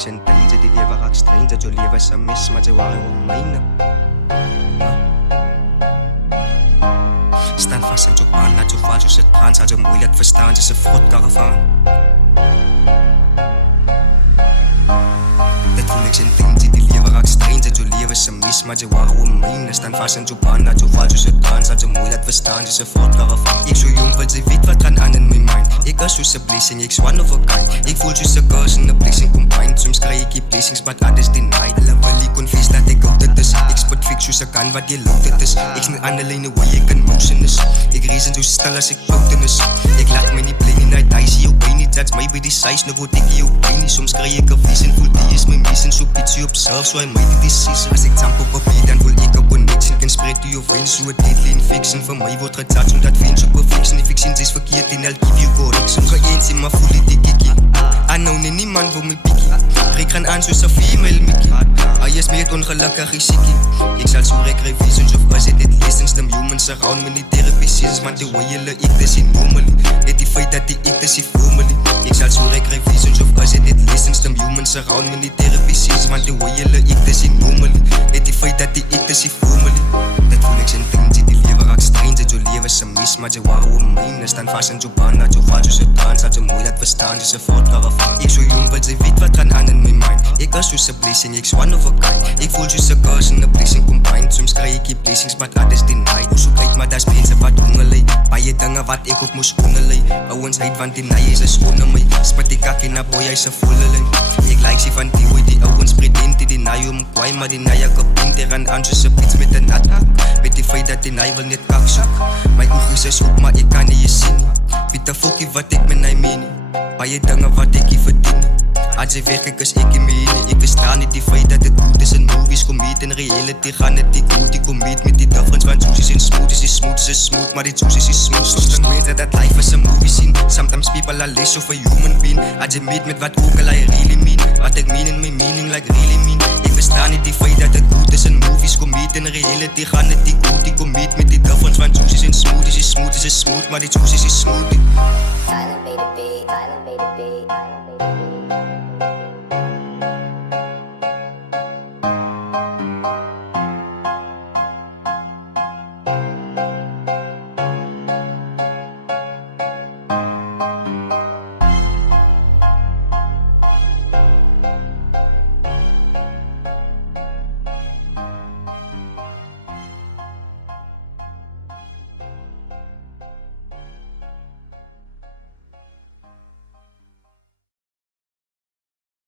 Sentenze di lieve raak stranger, jo lewe sa mis, maar ze waren op mijne. Staan vast en zo baan, dat zo vals, zo zit trans, als ze moeilijk verstaan, ze vrot karavaan. Dat voel ik sentenze die lieve raak stranger, jo lewe sa mis, maar ze waren op mijne. Staan vast en zo baan, dat zo vals, zo zit trans, als ze moeilijk verstaan, ze vrot karavaan. Ik zo jong, want ze weet wat gaan aan in mijn mind. Ik is soos 'n blessing, ek's one of a kind. Ek voel soos 'n curse en 'n blessing combined. Soms kry ek die blessings, but others denied. Hulle wil ek confess dat ek oud dit is. Ek spot fix soos 'n gun wat jy loaded is. Ek's nie aan 'n line hoe ek in motion is. Ek reason so stil as ek fouten is. Ek laat my nie play nie, night I see jou pain nie. Judge my by die size, nou word ek jou pain nie. Soms kry ek 'n vision, voel die is my mission. So pitch you observe, so I made the decision. As ek jump op 'n beat, dan voel ek 'n connection. Can spread to your veins, so a deadly infection. Vir my word gejudge, omdat veins op perfection. Die fiction is verkeerd en I'll give you correction. Eens in my fully dikkie. I know niemand wil my pikkie. Ek gaan aan soos 'n female Mickey. Hy is meer ongelukkig as siekie. Ek sal so rekry visions of was it lessons. Them humans around me, die therapy sessions. Want die way hulle ek dis nie normally. Net die feit dat die ek dis nie formally. Ek sal so rekry visions of was it lessons. Them humans around me, die therapy sessions. Want die way hulle ek dis nie normally. Net die feit dat die ek dis nie formally. Dat voel ek sentense die lewe raak stranger. Jo lewe sa mis, maar jy wou om myne. Staan vast en jo baan, dat jo vals, so trans, dat jy moeilijk verstaan, jy se voort karavaan. Ek so jong, want sy weet wat gaan aan in my mind. Ek is soos 'n blessing, ek's one of a kind. Ek voel soos 'n curse en 'n blessing combined. Soms kry ek die blessings, but others denied. Ons so kyk, maar daar's mense wat honger ly. Baie dinge wat ek ook moes onderlei. Ouens uit want die naai is 'n skoon in my. Spat die kakkie na boy, hy's 'n volle lyn. Ek like sy van die hoe die ouens pretend die naai om kwai, maar die naai ek op en aan soos 'n pits met 'n nat. Met die feit dat die naai wil net kak soek. My oog is op, maar ek kan nie sien nie. Wie te fokkie wat ek met my meen nie. Baie dinge wat ek nie verdien nie. As jy werk ek is ek nie mee nie. Ek verstaan nie die feit dat dit goed is in movies. Commit in reality gaan dit die goed. Die commit met die difference van juices en smoothies. Is smooth, is smooth, maar die juices is smooth. Soms dan weet dat life is a movie scene. Sometimes people are less of a human being. As jy meet met wat ook al I really mean. Wat ek mean in my meaning like really mean. Ek verstaan nie die feit dat dit goed is in movies. Commit in reality gaan dit die goed. Die commit met die difference van juices en smoothies. Is smooth, is smooth, maar die juices is smooth. Silent made a beat, silent made a beat, silent made a beat.